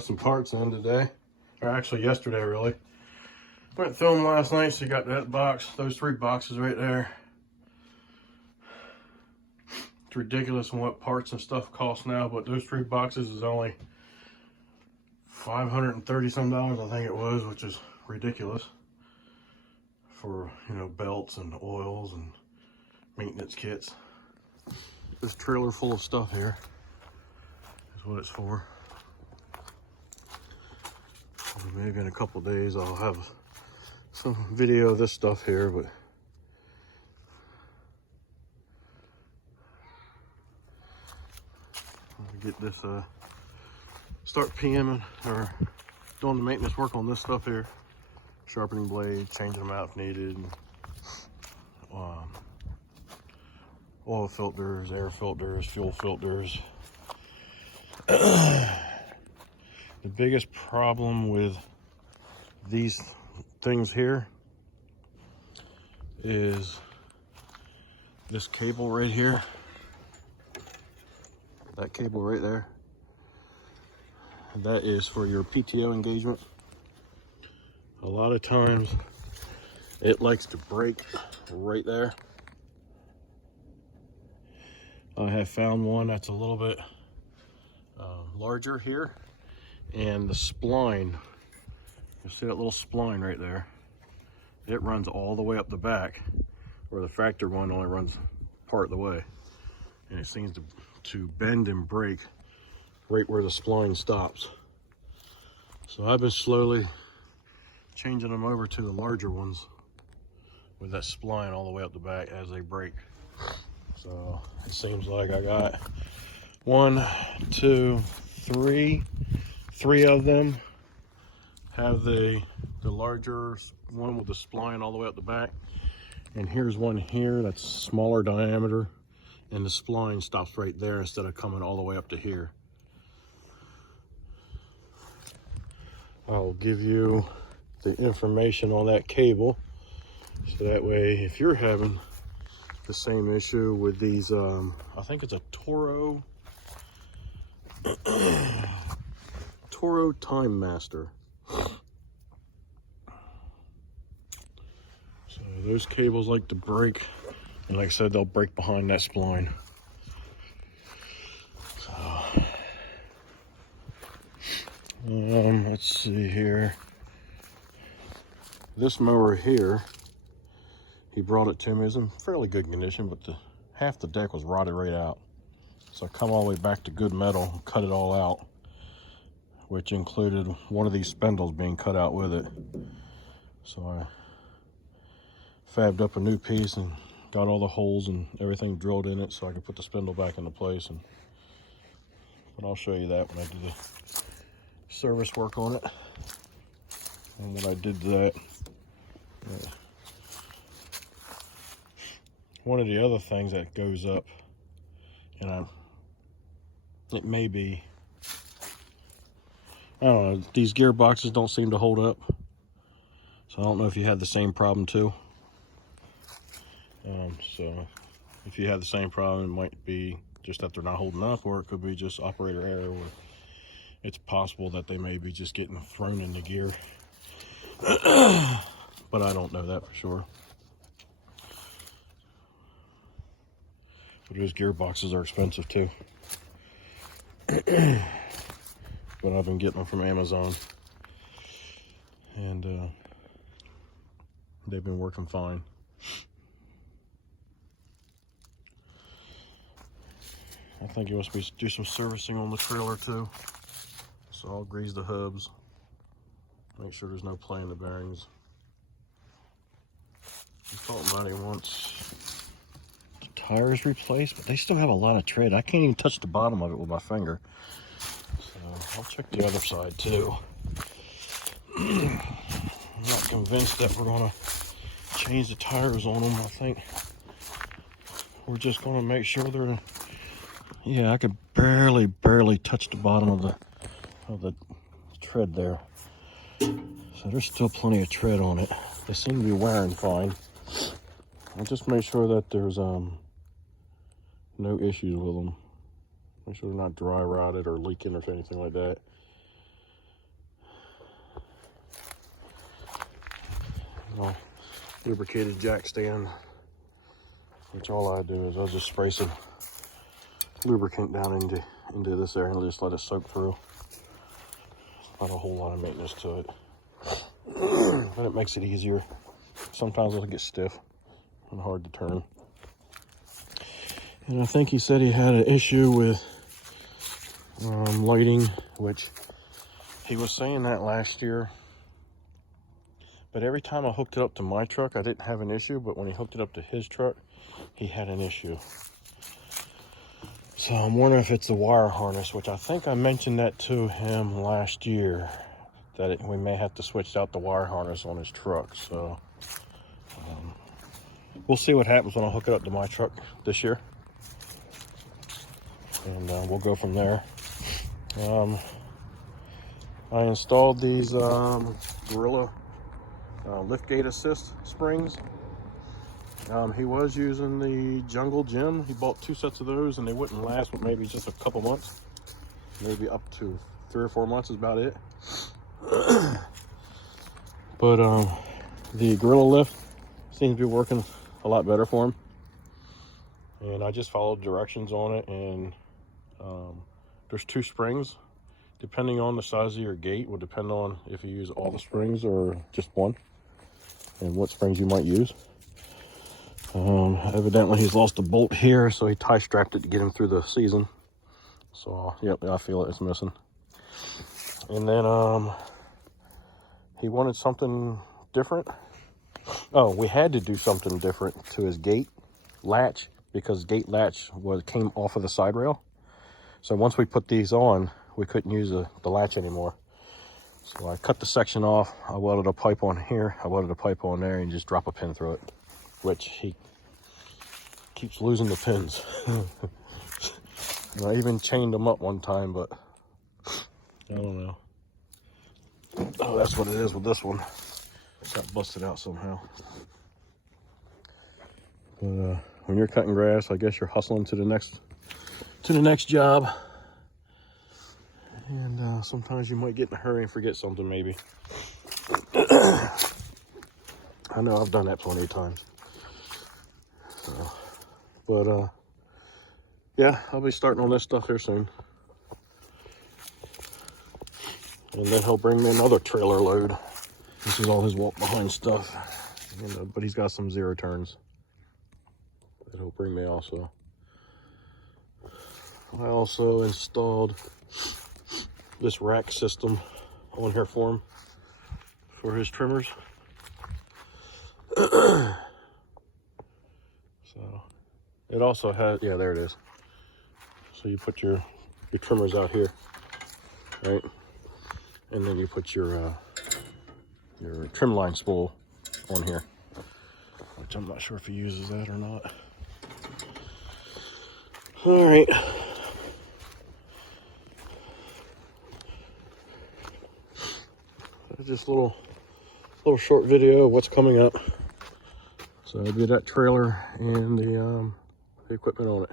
got some parts in today, or actually yesterday really. Went through them last night, so you got that box, those 3 boxes right there. It's ridiculous on what parts and stuff cost now, but those 3 boxes is only $530 some, I think it was, which is ridiculous for, you know, belts and oils and maintenance kits. This trailer full of stuff here is what it's for. Maybe in a couple days I'll have some video of this stuff here, but I'll get this start PMing or doing the maintenance work on this stuff here, sharpening blades, changing them out if needed, oil filters, air filters, fuel filters. The biggest problem with these things here is this cable right here, that cable right there. That is for your PTO engagement. A lot of times it likes to break right there. I have found one that's a little bit larger here, and the spline, you see that little spline right there, it runs all the way up the back, where the factory one only runs part of the way, and it seems to bend and break right where the spline stops. So I've been slowly changing them over to the larger ones with that spline all the way up the back as they break. So it seems like I got 1, 2, 3 of them have the larger one with the spline all the way up the back, and here's one here that's smaller diameter, and the spline stops right there instead of coming all the way up to here. I'll give you the information on that cable, so that way if you're having the same issue with these, I think it's a Toro Time Master. So those cables like to break, and like I said, they'll break behind that spline. So, let's see here. This mower here, he brought it to me. It's in fairly good condition, but half the deck was rotted right out. So I come all the way back to good metal and cut it all out, which included one of these spindles being cut out with it. So I fabbed up a new piece and got all the holes and everything drilled in it so I could put the spindle back into place. But I'll show you that when I do the service work on it and what I did to that. One of the other things that goes up, and it may be, I don't know, these gearboxes don't seem to hold up. So I don't know if you had the same problem too. So if you have the same problem, it might be just that they're not holding up, or it could be just operator error, where it's possible that they may be just getting thrown in the gear. But I don't know that for sure. But those gearboxes are expensive too. But I've been getting them from Amazon, and they've been working fine. I think he wants me to do some servicing on the trailer too. So I'll grease the hubs, make sure there's no play in the bearings. I thought Monty wants the tires replaced, but they still have a lot of tread. I can't even touch the bottom of it with my finger. So I'll check the other side too. I'm not convinced that we're gonna change the tires on them. I think we're just gonna make sure they're, yeah, I could barely touch the bottom of the tread there. So there's still plenty of tread on it. They seem to be wearing fine. I'll just make sure that there's no issues with them. Make sure they're not dry rotted or leaking or anything like that. well, lubricated jack stand, which all I do is I'll just spray some lubricant down into this area and just let it soak through. Not a whole lot of maintenance to it, but it makes it easier. Sometimes it'll get stiff and hard to turn. And I think he said he had an issue with lighting, which he was saying that last year. But every time I hooked it up to my truck, I didn't have an issue. But when he hooked it up to his truck, he had an issue. So I'm wondering if it's the wire harness, which I think I mentioned that to him last year, that we may have to switch out the wire harness on his truck. So we'll see what happens when I hook it up to my truck this year. And we'll go from there. I installed these Gorilla liftgate assist springs. He was using the Jungle Gym. He bought 2 sets of those, and they wouldn't last but maybe just a couple months. Maybe up to 3 or 4 months is about it. But the Gorilla Lift seems to be working a lot better for him. And I just followed directions on it, and there's 2 springs. Depending on the size of your gate will depend on if you use all the springs or just one, and what springs you might use. Evidently he's lost a bolt here, so he tie strapped it to get him through the season. So yep, I feel it's missing. And then he wanted something different. Oh, we had to do something different to his gate latch, because gate latch came off of the side rail. So once we put these on, we couldn't use the latch anymore. So I cut the section off. I welded a pipe on here. I welded a pipe on there, and just drop a pin through it, which he keeps losing the pins. I even chained them up one time, but I don't know. Oh, that's what it is with this one. It got busted out somehow. But when you're cutting grass, I guess you're hustling to the next job. And sometimes you might get in a hurry and forget something, maybe. I know I've done that plenty of times. So, but yeah, I'll be starting on this stuff here soon. And then he'll bring me another trailer load. This is all his walk behind stuff. And, but he's got some 0 turns that he'll bring me also. I also installed this rack system on here for him, for his trimmers. So it also has, yeah, there it is. So you put your trimmers out here, right? And then you put your trim line spool on here, which I'm not sure if he uses that or not. All right. Just a little short video of what's coming up. So it'll be that trailer and the equipment on it.